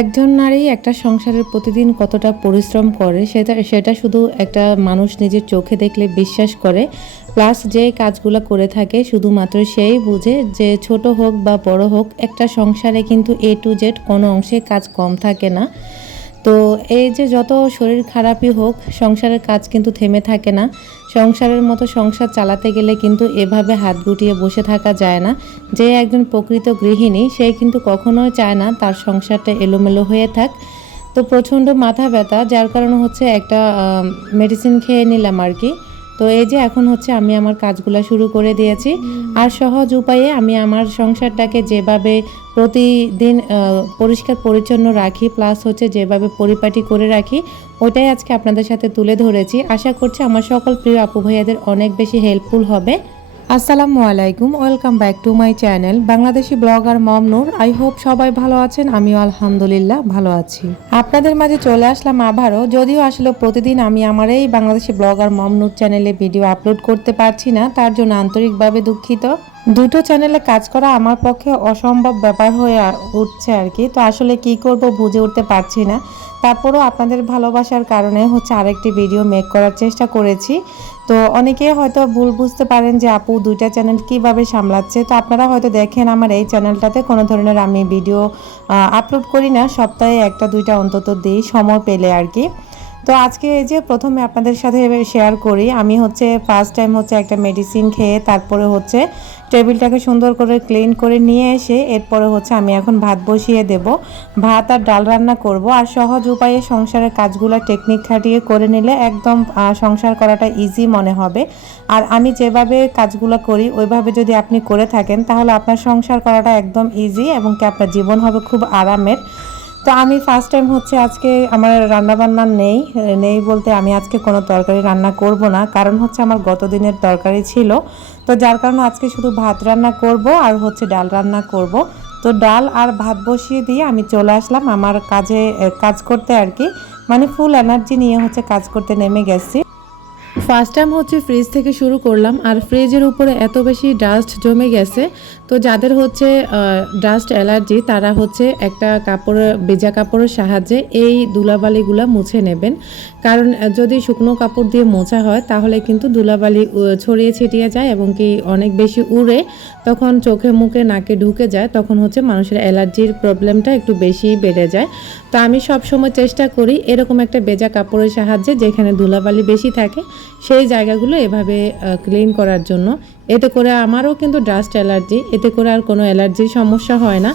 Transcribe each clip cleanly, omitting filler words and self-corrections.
একজন নারী একটা সংসারের প্রতিদিন কতটা পরিশ্রম করে সেটা শুধু একটা মানুষ নিজের চোখে দেখলে বিশ্বাস করে। প্লাস যে কাজগুলো করে থাকে শুধুমাত্র সেই বুঝে যে ছোট হোক বা বড় হোক একটা সংসারে কিন্তু এ টু জেড কোনো অংশে কাজ কম থাকে না। তো এই যে যত শরীর খারাপই হোক সংসারের কাজ কিন্তু থেমে থাকে না। সংসারের মতো সংসার চালাতে গেলে কিন্তু এভাবে হাত গুটিয়ে বসে থাকা যায় না। যে একজন প্রকৃত গৃহিণী সে কিন্তু কখনোই চায় না তার সংসারটা এলোমেলো হয়ে থাক। তো প্রচণ্ড মাথা ব্যথা, যার কারণে হচ্ছে একটা মেডিসিন খেয়ে নিলাম আর কি। তো এই যে এখন হচ্ছে আমি আমার কাজগুলো শুরু করে দিয়েছি। আর সহজ উপায়ে আমি আমার সংসারটাকে যেভাবে প্রতিদিন পরিষ্কার পরিচ্ছন্ন রাখি, প্লাস হচ্ছে যেভাবে পরিপাটি করে রাখি, ওটাই আজকে আপনাদের সাথে তুলে ধরেছি। আশা করছি আমার সকল প্রিয় আপু ভাইয়াদের অনেক বেশি হেল্পফুল হবে। আসসালামু আলাইকুম, welcome back to my channel Bangladeshi blogger Mom Noor. I hope সবাই ভালো আছেন, আমিও আলহামদুলিল্লাহ ভালো আছি। আপনাদের মাঝে চলে আসলাম আবারও, যদিও আসলে প্রতিদিন আমি আমার এই বাংলাদেশি ব্লগার মম নূর চ্যানেলে ভিডিও আপলোড করতে পারছি না, তার জন্য আন্তরিকভাবে দুঃখিত। দুটো চ্যানেলে কাজ করা আমার পক্ষে অসম্ভব ব্যাপার হয়ে উঠছে আর কি। তো আসলে কি করব বুঝে উঠতে পারছি না। তারপরও আপনাদের ভালোবাসার কারণে হচ্ছে আরেকটি ভিডিও মেক করার চেষ্টা করেছি। তো অনেকে হয়তো ভুল বুঝতে পারেন যে আপু দুইটা চ্যানেল কিভাবে সামলাচ্ছে। তো আপনারা হয়তো দেখেন আমার এই চ্যানেলটাতে কোনো ধরনের আমি ভিডিও আপলোড করি না, সপ্তাহে একটা দুইটা অন্তত দিই সময় পেলে আর কি। তো আজকে এই যে প্রথমে আপনাদের সাথে শেয়ার করি, আমি হচ্ছে ফার্স্ট টাইম হচ্ছে একটা মেডিসিন খেয়ে তারপরে হচ্ছে টেবিলটাকে সুন্দর করে ক্লিন করে নিয়ে এসে এরপরে হচ্ছে আমি এখন ভাত বসিয়ে দেব। ভাত আর ডাল রান্না করব। আর সহজ উপায়ে সংসারের কাজগুলো টেকনিক খাটিয়ে করে নিলে একদম সংসার করাটা ইজি মনে হবে। আর আমি যেভাবে কাজগুলো করি ওইভাবে যদি আপনি করে থাকেন তাহলে আপনার সংসার করাটা একদম ইজি এবং কি আপনার জীবন হবে খুব আরামের। তো আমি ফার্স্ট টাইম হচ্ছে আজকে আমার রান্নাবান্না নেই বলতে আমি আজকে কোনো তরকারি রান্না করব না, কারণ হচ্ছে আমার গত দিনের তরকারি ছিল। তো যার কারণে আজকে শুধু ভাত রান্না করব আর হচ্ছে ডাল রান্না করব। তো ডাল আর ভাত বসিয়ে দিয়ে আমি চলে আসলাম আমার কাজ করতে আর কি। মানে ফুল এনার্জি নিয়ে হচ্ছে কাজ করতে নেমে গেছি। ফার্স্ট টাইম হচ্ছে ফ্রিজ থেকে শুরু করলাম, আর ফ্রিজের উপরে এত বেশি ডাস্ট জমে গেছে। তো যাদের হচ্ছে ডাস্ট অ্যালার্জি তারা হচ্ছে একটা ভেজা কাপড়ের সাহায্যে এই ধুলাবালিগুলো মুছে নেবেন। কারণ যদি শুকনো কাপড় দিয়ে মোছা হয় তাহলে কিন্তু ধুলাবালি ছড়িয়ে ছিটিয়ে যায় এবং কি অনেক বেশি উড়ে তখন চোখে মুখে নাকে ঢুকে যায়, তখন হচ্ছে মানুষের অ্যালার্জির প্রবলেমটা একটু বেশি বেড়ে যায়। তো আমি সব সময় চেষ্টা করি এরকম একটা ভেজা কাপড়ের সাহায্যে যেখানে ধুলাবালি বেশি থাকে সেই জায়গাগুলো এভাবে ক্লিন করার জন্য। এতে করে আমারও কিন্তু ডাস্ট অ্যালার্জি, এতে করে আর কোনো অ্যালার্জির সমস্যা হয় না।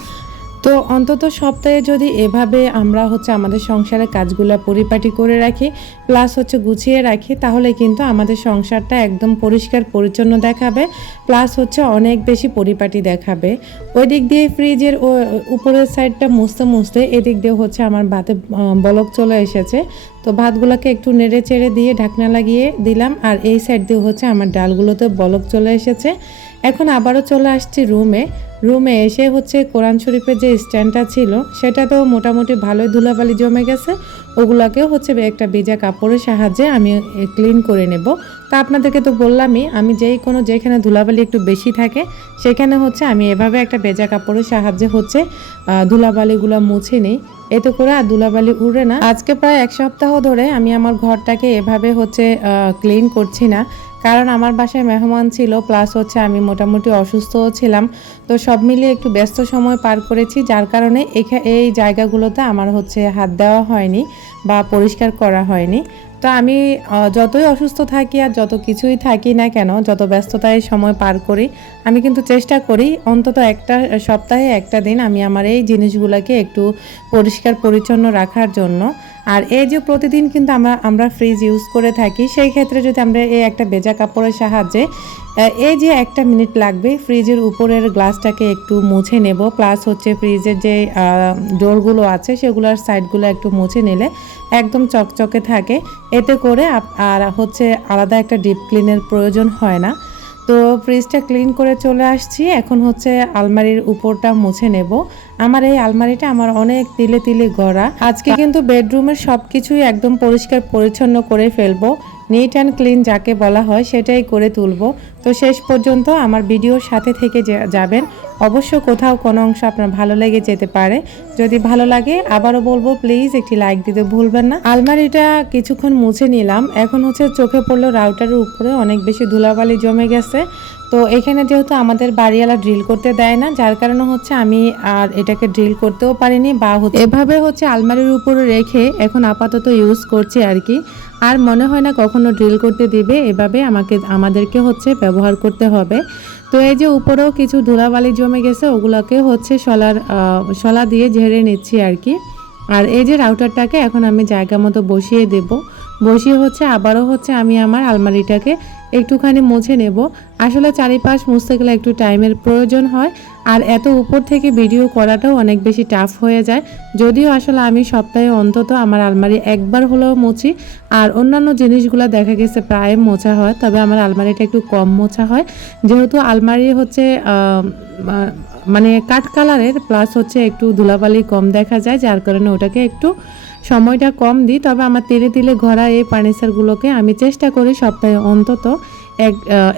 তো অন্তত সপ্তাহে যদি এভাবে আমরা হচ্ছে আমাদের সংসারের কাজগুলো পরিপাটি করে রাখি, প্লাস হচ্ছে গুছিয়ে রাখি, তাহলে কিন্তু আমাদের সংসারটা একদম পরিষ্কার পরিচ্ছন্ন দেখাবে, প্লাস হচ্ছে অনেক বেশি পরিপাটি দেখাবে। ওই দিক দিয়ে ফ্রিজের উপরের সাইডটা মুছতে এদিক দিয়ে হচ্ছে আমার ভাতে বলক চলে এসেছে। তো ভাতগুলোকে একটু নেড়ে চেড়ে দিয়ে ঢাকনা লাগিয়ে দিলাম, আর এই সাইড দিয়ে হচ্ছে আমার ডালগুলোতে বলক চলে এসেছে। এখন আবারও চলে আসছি রুমে এসে হচ্ছে কোরআন শরীফের যে স্ট্যান্ডটা ছিল সেটা তো মোটামুটি ভালোই ধুলাবালি জমে গেছে, ওগুলাকেও হচ্ছে একটা ভেজা কাপড়ের সাহায্যে আমি ক্লিন করে নেব। তা আপনাদেরকে তো বললামই, আমি যেখানে ধুলাবালি একটু বেশি থাকে সেখানে হচ্ছে আমি এভাবে একটা ভেজা কাপড়ের সাহায্যে হচ্ছে ধুলাবালিগুলো মুছে নিই। এতে করে আর ধুলাবালি উড়ে না। আজকে প্রায় এক সপ্তাহ ধরে আমি আমার ঘরটাকে এভাবে হচ্ছে ক্লিন করছি না, কারণ আমার বাসায় মেহমান ছিল, প্লাস হচ্ছে আমি মোটামুটি অসুস্থও ছিলাম। তো সব মিলিয়ে একটু ব্যস্ত সময় পার করেছি, যার কারণে এই জায়গাগুলোতে আমার হচ্ছে হাত দেওয়া হয়নি বা পরিষ্কার করা হয়নি। তো আমি যতই অসুস্থ থাকি আর যত কিছুই থাকি না কেন, যত ব্যস্ততায় সময় পার করি, আমি কিন্তু চেষ্টা করি অন্তত একটা সপ্তাহে একটা দিন আমি আমার এই জিনিসগুলোকে একটু পরিষ্কার পরিচ্ছন্ন রাখার জন্য। আর এই যে প্রতিদিন কিন্তু আমরা ফ্রিজ ইউজ করে থাকি, সেই ক্ষেত্রে যদি আমরা এই একটা ভেজা কাপড়ের সাহায্যে এই যে 1 মিনিট লাগবে ফ্রিজের উপরের গ্লাসটাকে একটু মুছে নেব, প্লাস হচ্ছে ফ্রিজের যে ডোরগুলো আছে সেগুলোর সাইডগুলো একটু মুছে নিলে একদম চকচকে থাকে। এতে করে আর হচ্ছে আলাদা একটা ডিপ ক্লিনের প্রয়োজন হয় না। তো ফ্রিজটা ক্লিন করে চলে আসছি, এখন হচ্ছে আলমারির উপরটা মুছে নেব। আমার এই আলমারিটা আমার অনেক তিলে তিলে গড়া। আজকে কিন্তু বেডরুমের সব কিছুই একদম পরিষ্কার পরিচ্ছন্ন করে ফেলবো, নিট অ্যান্ড ক্লিন যাকে বলা হয় সেটাই করে তুলবো। তো শেষ পর্যন্ত আমার ভিডিওর সাথে থেকে যাবেন, অবশ্য কোথাও কোনো অংশ আপনার ভালো লেগে যেতে পারে। যদি ভালো লাগে আবারও বলবো প্লিজ একটি লাইক দিতে ভুলবেন না। আলমারিটা কিছুক্ষণ মুছে নিলাম। এখন হচ্ছে চোখে পড়লো রাউটারের উপরে অনেক বেশি ধুলাবালি জমে গেছে। তো এখানে যেহেতু আমাদের বাড়িওয়ালা ড্রিল করতে দেয় না, যার কারণে হচ্ছে আমি আর এটাকে ড্রিল করতেও পারিনি, বা এভাবে হচ্ছে আলমারির উপরে রেখে এখন আপাতত ইউজ করছি আর কি। আর মনে হয় না কখনো ড্রিল করতে দিবে, এভাবে আমাদেরকে হচ্ছে ব্যবহার করতে হবে। তো এই যে উপরেও কিছু ধুলাবালি জমে গেছে, ওগুলোকে হচ্ছে শলা দিয়ে ঝেড়ে নিচ্ছি আর কি। আর এই যে রাউটারটাকে এখন আমি জায়গা মতো বসিয়ে দেব। বসিয়ে হচ্ছে আবারও হচ্ছে আমি আমার আলমারিটাকে একটুখানি মুছে নেব। আসলে চারিপাশ মুছতে গেলে একটু টাইমের প্রয়োজন হয়, আর এত উপর থেকে ভিডিও করাটাও অনেক বেশি টাফ হয়ে যায়। যদিও আসলে আমি সপ্তাহে অন্তত আমার আলমারি একবার হলেও মুছি, আর অন্যান্য জিনিসগুলো দেখা গেছে প্রায় মোছা হয়, তবে আমার আলমারিটা একটু কম মোছা হয়। যেহেতু আলমারি হচ্ছে মানে কাঠ কালারের, প্লাস হচ্ছে একটু ধুলাবালি কম দেখা যায়, যার কারণে ওটাকে একটু সময়টা কম দিই। তবে আমার তিলে তিলে ঘোরা এই ফার্নিচারগুলোকে আমি চেষ্টা করি সপ্তাহে অন্তত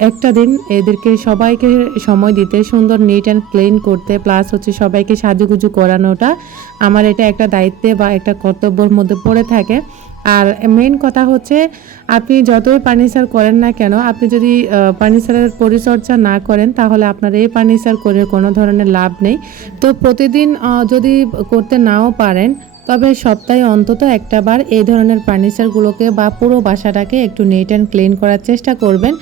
একটা দিন এদেরকে সবাইকে সময় দিতে, সুন্দর নিট অ্যান্ড ক্লিন করতে, প্লাস হচ্ছে সবাইকে সাজুগুজু করানোটা আমার এটা একটা দায়িত্বে বা একটা কর্তব্যের মধ্যে পড়ে থাকে। আর মেইন কথা হচ্ছে আপনি যতই ফার্নিচার করেন না কেন, আপনি যদি ফার্নিচারের পরিচর্যা না করেন তাহলে আপনার এই ফার্নিচার করে কোনো ধরনের লাভ নেই। তো প্রতিদিন যদি করতে নাও পারেন, তবে সপ্তাহে অন্তত একটা বার এই ধরনের ফার্নিচারগুলোকে বা পুরো বাসাটাকে একটু নিট অ্যান্ড ক্লিন করার চেষ্টা করবেন।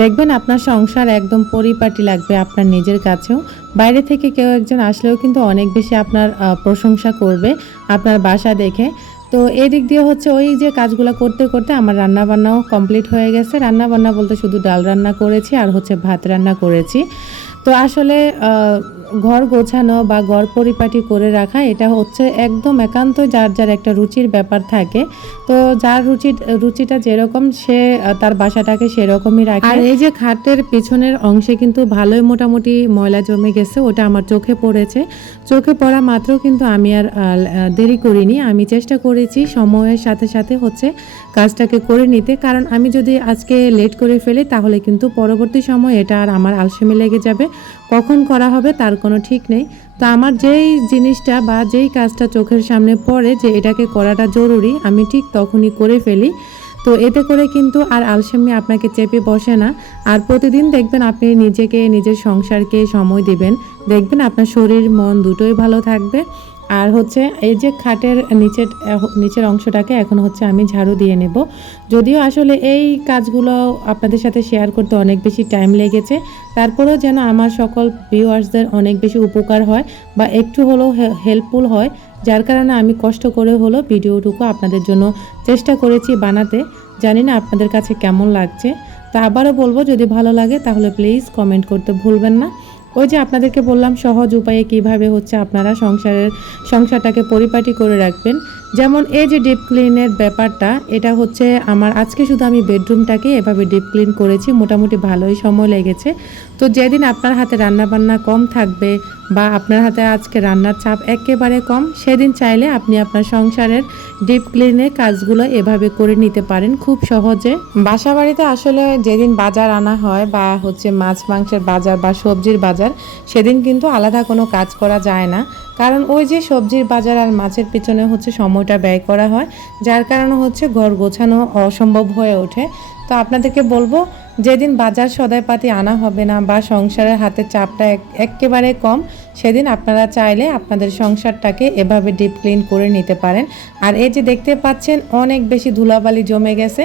দেখবেন আপনার সংসার একদম পরিপাটি লাগবে আপনার নিজের কাছেও। বাইরে থেকে কেউ একজন আসলেও কিন্তু অনেক বেশি আপনার প্রশংসা করবে আপনার বাসা দেখে। তো এই দিক দিয়ে হচ্ছে ওই যে কাজগুলো করতে করতে আমার রান্নাবান্নাও কমপ্লিট হয়ে গেছে। রান্নাবান্না বলতে শুধু ডাল রান্না করেছি আর হচ্ছে ভাত রান্না করেছি। তো আসলে ঘর গোছানো বা ঘর পরিপাটি করে রাখা এটা হচ্ছে একদম একান্ত যার যার একটা রুচির ব্যাপার থাকে। তো যার রুচিটা যেরকম সে তার বাসাটাকে সেরকমই রাখে। আর এই যে খাটের পিছনের অংশে কিন্তু ভালোই মোটামুটি ময়লা জমে গেছে, ওটা আমার চোখে পড়েছে। চোখে পড়া মাত্র কিন্তু আমি আর দেরি করিনি, আমি চেষ্টা করেছি সময়ের সাথে সাথে হচ্ছে কাজটাকে করে নিতে। কারণ আমি যদি আজকে লেট করে ফেলি তাহলে কিন্তু পরবর্তী সময় এটা আর আমার আলসেমি লেগে যাবে, কখন করা হবে তার কোনো ঠিক নেই। তো আমার যেই জিনিসটা বা যেই কাজটা চোখের সামনে পড়ে যে এটাকে করাটা জরুরি, আমি ঠিক তখনই করে ফেলি। তো এতে করে কিন্তু আর আলসেমি আপনাকে চেপে বসে না। আর প্রতিদিন দেখবেন আপনি নিজেকে নিজের সংসারকে সময় দিবেন, দেখবেন আপনার শরীর মন দুটোই ভালো থাকবে। আর হচ্ছে এই যে খাটের নিচের অংশটাকে এখন হচ্ছে আমি ঝাড়ু দিয়ে নেব। যদিও আসলে এই কাজগুলো আপনাদের সাথে শেয়ার করতে অনেক বেশি টাইম লেগেছে, তারপরেও যেন আমার সকল ভিউয়ার্সদের অনেক বেশি উপকার হয় বা একটু হলেও হেল্পফুল হয়, যার কারণে আমি কষ্ট করে হলো ভিডিওটুকু আপনাদের জন্য চেষ্টা করেছি বানাতে। জানি না আপনাদের কাছে কেমন লাগছে। তো আবারও বলবো, যদি ভালো লাগে তাহলে প্লিজ কমেন্ট করতে ভুলবেন না। ওই যে আপনাদেরকে বললাম সহজ উপায়ে কিভাবে হচ্ছে আপনারা সংসারটাকে পরিপাটি করে রাখবেন। যেমন এই যে ডিপ ক্লিনের ব্যাপারটা, এটা হচ্ছে আমার আজকে শুধু আমি বেডরুমটাকে এভাবে ডিপ ক্লিন করেছি, মোটামুটি ভালোই সময় লেগেছে। তো যেদিন আপনার হাতে রান্নাবান্না কম থাকবে বা আপনার হাতে আজকে রান্নার চাপ একেবারে কম, সেদিন চাইলে আপনি আপনার সংসারের ডিপ ক্লিনের কাজগুলো এভাবে করে নিতে পারেন খুব সহজে। বাসা বাড়িতে আসলে যেদিন বাজার আনা হয় বা হচ্ছে মাছ মাংসের বাজার বা সবজির বাজার, সেদিন কিন্তু আলাদা কোনো কাজ করা যায় না। কারণ ওই যে সবজির বাজার আর মাছের পিছনে হচ্ছে সময়টা ব্যয় করা হয়, যার কারণে হচ্ছে ঘর গোছানো অসম্ভব হয়ে ওঠে। তো আপনাদেরকে বলবো, যেদিন বাজার সদাইপাতি আনা হবে না বা সংসারের হাতে চাপটা একেবারে কম, সেদিন আপনারা চাইলে আপনাদের সংসারটাকে এভাবে ডিপ ক্লিন করে নিতে পারেন। আর এই যে দেখতে পাচ্ছেন অনেক বেশি ধুলাবালি জমে গেছে।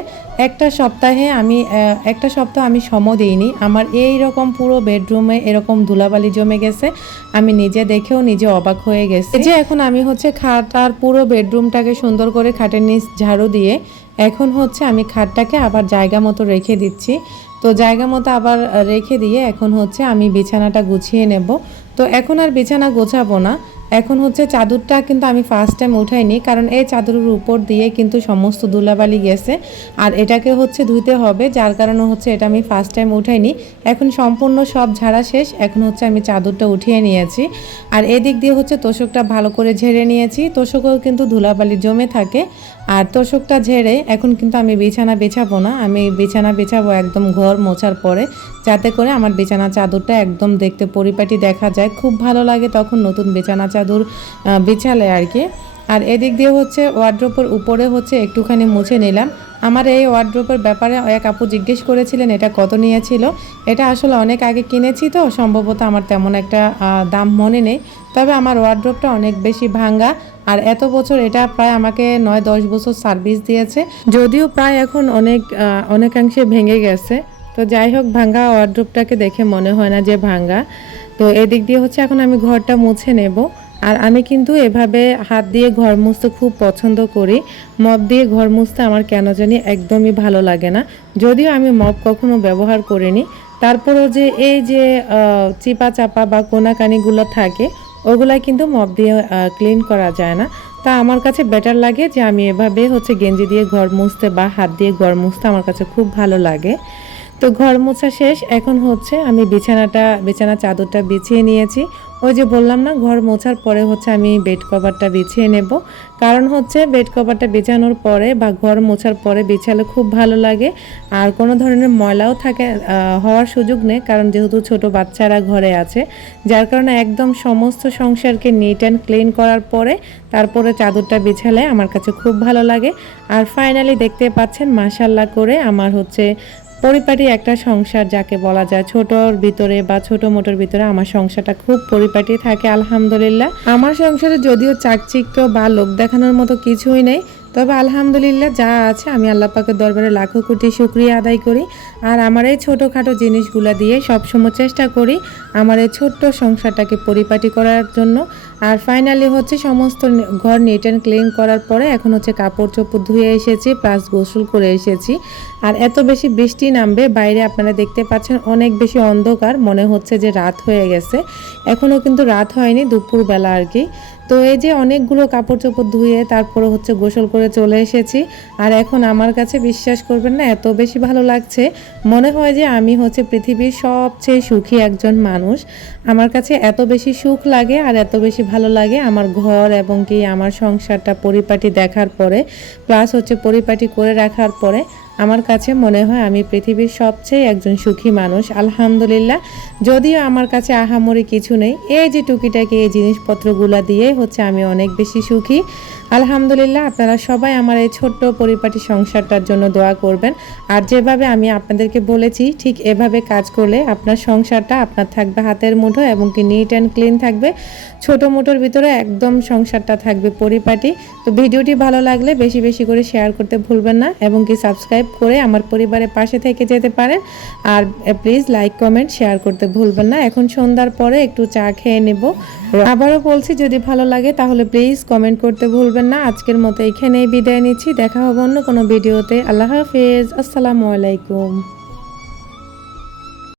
একটা সপ্তাহ আমি সময় দিইনি, আমার এই রকম পুরো বেডরুমে এরকম ধুলাবালি জমে গেছে। আমি নিজে দেখেও নিজে অবাক হয়ে গেছি। যে এখন আমি হচ্ছে খাটার পুরো বেডরুমটাকে সুন্দর করে খাটের নিচ ঝাড়ু দিয়ে এখন হচ্ছে আমি খাটটাকে আবার জায়গা মতো রেখে দিচ্ছি। তো জায়গা মতো আবার রেখে দিয়ে এখন হচ্ছে আমি বিছানাটা গুছিয়ে নেব। তো এখন আর বিছানা গোছাবো না, এখন হচ্ছে চাদরটা কিন্তু আমি ফার্স্ট টাইম উঠাইনি, কারণ এই চাদরের উপর দিয়ে কিন্তু সমস্ত ধুলাবালি গেছে আর এটাকে হচ্ছে ধুইতে হবে, যার কারণে হচ্ছে এটা আমি ফার্স্ট টাইম উঠাইনি। এখন সম্পূর্ণ সব ঝাড়া শেষ, এখন হচ্ছে আমি চাদরটা উঠিয়ে নিয়েছি। আর এদিক দিয়ে হচ্ছে তোষকটা ভালো করে ঝেড়ে নিয়েছি, তোষকেও কিন্তু ধুলাবালি জমে থাকে। আর তোষকটা ঝেড়ে এখন কিন্তু আমি বিছানা বিছাবো না, আমি বিছানা বিছাবো একদম ঘর মোছার পরে, যাতে করে আমার বিছানা চাদরটা একদম দেখতে পরিপাটি দেখা যায়। খুব ভালো লাগে তখন নতুন বিছানা চাদর বিছালে আর কি। আর এদিক দিয়ে হচ্ছে ওয়ার্ড্রোপের উপরে হচ্ছে একটুখানি মুছে নিলাম। আমার এই ওয়ার্ড্রোপের ব্যাপারে এক আপু জিজ্ঞেস করেছিলেন এটা কত নিয়েছিল। এটা আসলে অনেক আগে কিনেছি তো সম্ভবত আমার তেমন একটা দাম মনে নেই, তবে আমার ওয়ার্ড্রোপটা অনেক বেশি ভাঙ্গা আর এত বছর এটা প্রায় আমাকে 9-10 বছর সার্ভিস দিয়েছে, যদিও প্রায় এখন অনেকাংশে ভেঙে গেছে। তো যাই হোক, ভাঙ্গা ওয়ার্ড্রোপটাকে দেখে মনে হয় না যে ভাঙ্গা। তো এদিক দিয়ে হচ্ছে এখন আমি ঘরটা মুছে নেব। আর আমি কিন্তু এভাবে হাত দিয়ে ঘর মুছতে খুব পছন্দ করি। মপ দিয়ে ঘর মুছতে আমার কেন জানি একদমই ভালো লাগে না, যদিও আমি মপ কখনো ব্যবহার করিনি। তারপরেও যে এই যে চিপা চাপা বা কোনাকানিগুলো থাকে ওগুলা কিন্তু মপ দিয়ে ক্লিন করা যায় না। তা আমার কাছে বেটার লাগে যে আমি এভাবে হচ্ছে গেঞ্জি দিয়ে ঘর মুছতে বা হাত দিয়ে ঘর মুছতে আমার কাছে খুব ভালো লাগে। তো ঘর মোছা শেষ, এখন হচ্ছে আমি বিছানা চাদরটা বিছিয়ে নিয়েছি। ওই যে বললাম না, ঘর মোছার পরে হচ্ছে আমি বেড কভারটা বিছিয়ে নেব, কারণ হচ্ছে বেড কভারটা বিছানোর পরে বা ঘর মোছার পরে বিছালে খুব ভালো লাগে আর কোনো ধরনের ময়লাও হওয়ার সুযোগ নেই, কারণ যেহেতু ছোট বাচ্চারা ঘরে আছে, যার কারণে একদম সমস্ত সংসারকে নিট অ্যান্ড ক্লিন করার পরে তারপরে চাদরটা বিছালে আমার কাছে খুব ভালো লাগে। আর ফাইনালি দেখতে পাচ্ছেন মাশাল্লাহ করে আমার হচ্ছে পরিপাটি একটা সংসার যাকে বলা যায়। ছোটর ভিতরে বা ছোট মোটর ভিতরে আমার সংসারটা খুব পরিপাটি থাকে আলহামদুলিল্লাহ। আমার সংসারে যদিও চাকচিক্য বা লোক দেখানোর মতো কিছুই নেই, তবে আলহামদুলিল্লাহ যা আছে আমি আল্লাহ পাকের দরবারে লাখো কোটি শুকরিয়া আদায় করি। আর আমার এই ছোটোখাটো জিনিসগুলো দিয়ে সবসময় চেষ্টা করি আমার এই ছোট্ট সংসারটাকে পরিপাটি করার জন্য। আর ফাইনালি হচ্ছে সমস্ত ঘর নিট অ্যান্ড ক্লিন করার পরে এখন হচ্ছে কাপড় চোপড় ধুয়ে এসেছি, প্লাস গোসল করে এসেছি। আর এত বেশি বৃষ্টি নামবে বাইরে, আপনারা দেখতে পাচ্ছেন অনেক বেশি অন্ধকার, মনে হচ্ছে যে রাত হয়ে গেছে। এখনও কিন্তু রাত হয়নি, দুপুরবেলা আর কি। তো এই যে অনেকগুলো কাপড় চোপড় ধুয়ে তারপরে হচ্ছে গোসল করে চলে এসেছি। আর এখন আমার কাছে বিশ্বাস করবেন না, এত বেশি ভালো লাগছে, মনে হয় যে আমি হচ্ছে পৃথিবীর সবচেয়ে সুখী একজন মানুষ। আমার কাছে এত বেশি সুখ লাগে আর এত বেশি ভালো লাগে আমার ঘর এবং কি আমার সংসারটা পরিপাটি দেখার পরে, প্লাস হচ্ছে পরিপাটি করে রাখার পরে আমার কাছে মনে হয় আমি পৃথিবীর সবচেয়ে একজন সুখী মানুষ আলহামদুলিল্লাহ। যদিও আমার কাছে আহামরি কিছু নেই, এই যে টুকিটাকি এই জিনিসপত্রগুলো দিয়ে হচ্ছে আমি অনেক বেশি সুখী আলহামদুলিল্লাহ। আপনারা সবাই আমার এই ছোট্ট পরিপাটি সংসারটার জন্য দোয়া করবেন। আর যেভাবে আমি আপনাদেরকে বলেছি ঠিক এভাবে কাজ করলে আপনার সংসারটা আপনার থাকবে হাতের মুঠো এবং কি নিট অ্যান্ড ক্লিন থাকবে, ছোটো মোটোর ভিতরে একদম সংসারটা থাকবে পরিপাটি। তো ভিডিওটি ভালো লাগলে বেশি বেশি করে শেয়ার করতে ভুলবেন না এবং কি সাবস্ক্রাইব করে আমার পরিবারের পাশে থেকে যেতে পারেন। আর প্লিজ লাইক কমেন্ট শেয়ার করতে ভুলবেন না। এখন সন্ধ্যার পরে একটু চা খেয়ে নেব। আবারও বলছি যদি ভালো লাগে তাহলে প্লিজ কমেন্ট করতে ভুলবেন না। আজকের মতো এখানেই বিদায় নিচ্ছি, দেখা হবে অন্য কোনো ভিডিওতে। আল্লাহ হাফেজ, আসসালামু আলাইকুম।